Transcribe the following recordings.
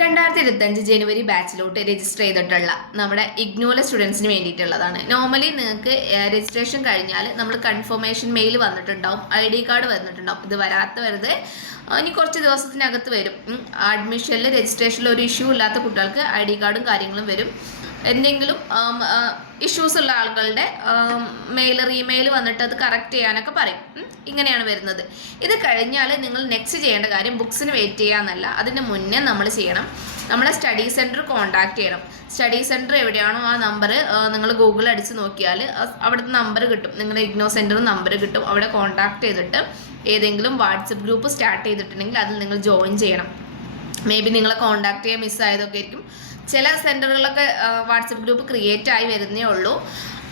2025 ജനുവരി ബാച്ചിലോട്ട് register ചെയ്തിട്ടുള്ള നമ്മുടെ ഇഗ്നോയിലെ സ്റ്റുഡൻസിന് വേണ്ടിയിട്ടുള്ളതാണ്. നോർമലി നിങ്ങൾക്ക് രജിസ്ട്രേഷൻ കഴിഞ്ഞാൽ നമ്മൾ കൺഫർമേഷൻ മെയിൽ വന്നിട്ടുണ്ടാവും, ID കാർഡ് വന്നിട്ടുണ്ടാവും. ഇത് വരാത്തവരുത് ഇനി കുറച്ച് ദിവസത്തിനകത്ത് വരും. അഡ്മിഷനിൽ രജിസ്ട്രേഷനിൽ ഒരു ഇഷ്യൂ ഇല്ലാത്ത കുട്ടികൾക്ക് ID കാർഡും കാര്യങ്ങളും വരും. എന്തെങ്കിലും ഇഷ്യൂസ് ഉള്ള ആളുകളുടെ ഇമെയിൽ വന്നിട്ട് അത് കറക്റ്റ് ചെയ്യാനൊക്കെ പറയും. ഇങ്ങനെയാണ് വരുന്നത്. ഇത് കഴിഞ്ഞാൽ നിങ്ങൾ നെക്സ്റ്റ് ചെയ്യേണ്ട കാര്യം ബുക്സിന് വെയിറ്റ് ചെയ്യാന്നല്ല, അതിന് മുന്നേ നമ്മൾ ചെയ്യണം, നമ്മളെ സ്റ്റഡി സെൻറ്റർ കോൺടാക്ട് ചെയ്യണം. സ്റ്റഡി സെൻറ്റർ എവിടെയാണോ ആ നമ്പർ നിങ്ങൾ ഗൂഗിൾ അടിച്ച് നോക്കിയാൽ അവിടുത്തെ നമ്പർ കിട്ടും, നിങ്ങളുടെ ഇഗ്നോ സെൻറ്റർ നമ്പർ കിട്ടും. അവിടെ കോൺടാക്ട് ചെയ്തിട്ട് ഏതെങ്കിലും വാട്സപ്പ് ഗ്രൂപ്പ് സ്റ്റാർട്ട് ചെയ്തിട്ടുണ്ടെങ്കിൽ അതിൽ നിങ്ങൾ ജോയിൻ ചെയ്യണം. മേ ബി നിങ്ങളെ കോൺടാക്ട് ചെയ്യാൻ മിസ്സായതൊക്കെ ആയിരിക്കും. ചില സെൻറ്ററുകളിലൊക്കെ വാട്സപ്പ് ഗ്രൂപ്പ് ക്രിയേറ്റ് ആയി വരുന്നേ ഉള്ളൂ.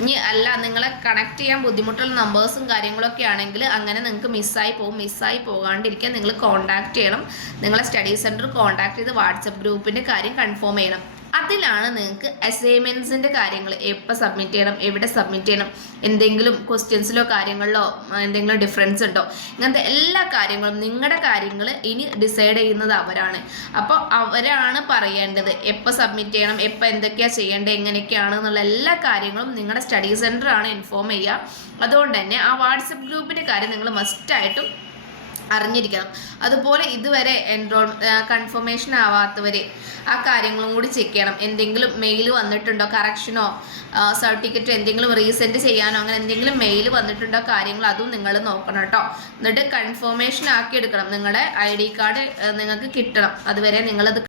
ഇനി അല്ല, നിങ്ങളെ കണക്ട് ചെയ്യാൻ ബുദ്ധിമുട്ടുള്ള നമ്പേഴ്സും കാര്യങ്ങളൊക്കെ ആണെങ്കിൽ അങ്ങനെ നിങ്ങൾക്ക് മിസ്സായി പോകാണ്ടിരിക്കാൻ നിങ്ങൾ കോൺടാക്ട് ചെയ്യണം. നിങ്ങളെ സ്റ്റഡി സെൻറ്റർ കോൺടാക്ട് ചെയ്ത് വാട്സപ്പ് ഗ്രൂപ്പിൻ്റെ കാര്യം കൺഫേം ചെയ്യണം. അതിലാണ് നിങ്ങൾക്ക് അസൈൻമെൻറ്റ്സിൻ്റെ കാര്യങ്ങൾ എപ്പോൾ സബ്മിറ്റ് ചെയ്യണം, എവിടെ സബ്മിറ്റ് ചെയ്യണം, എന്തെങ്കിലും ക്വസ്റ്റ്യൻസിലോ കാര്യങ്ങളിലോ എന്തെങ്കിലും ഡിഫറൻസ് ഉണ്ടോ, ഇങ്ങനത്തെ എല്ലാ കാര്യങ്ങളും നിങ്ങളുടെ കാര്യങ്ങൾ ഇനി ഡിസൈഡ് ചെയ്യുന്നത് അവരാണ്. അപ്പോൾ അവരാണ് പറയേണ്ടത് എപ്പോൾ സബ്മിറ്റ് ചെയ്യണം, എപ്പോൾ എന്തൊക്കെയാണ് ചെയ്യേണ്ടത്, എങ്ങനെയൊക്കെയാണ് എന്നുള്ള എല്ലാ കാര്യങ്ങളും നിങ്ങളുടെ സ്റ്റഡി സെൻറ്ററാണ് ഇൻഫോം ചെയ്യുക. അതുകൊണ്ട് തന്നെ ആ വാട്സപ്പ് ഗ്രൂപ്പിൻ്റെ കാര്യം നിങ്ങൾ മസ്റ്റായിട്ടും അറിഞ്ഞിരിക്കണം. അതുപോലെ ഇതുവരെ കൺഫർമേഷൻ ആവാത്തവർ ആ കാര്യങ്ങളും കൂടി ചെക്ക് ചെയ്യണം. എന്തെങ്കിലും മെയിൽ വന്നിട്ടുണ്ടോ, കറക്ഷനോ സർട്ടിഫിക്കറ്റോ എന്തെങ്കിലും റീസെൻറ്റ് ചെയ്യാനോ അങ്ങനെ എന്തെങ്കിലും മെയിൽ വന്നിട്ടുണ്ടോ കാര്യങ്ങൾ അതും നിങ്ങൾ നോക്കണം കേട്ടോ. എന്നിട്ട് കൺഫർമേഷൻ ആക്കി എടുക്കണം. നിങ്ങളുടെ ID കാർഡ് നിങ്ങൾക്ക് കിട്ടണം. അതുവരെ നിങ്ങളത്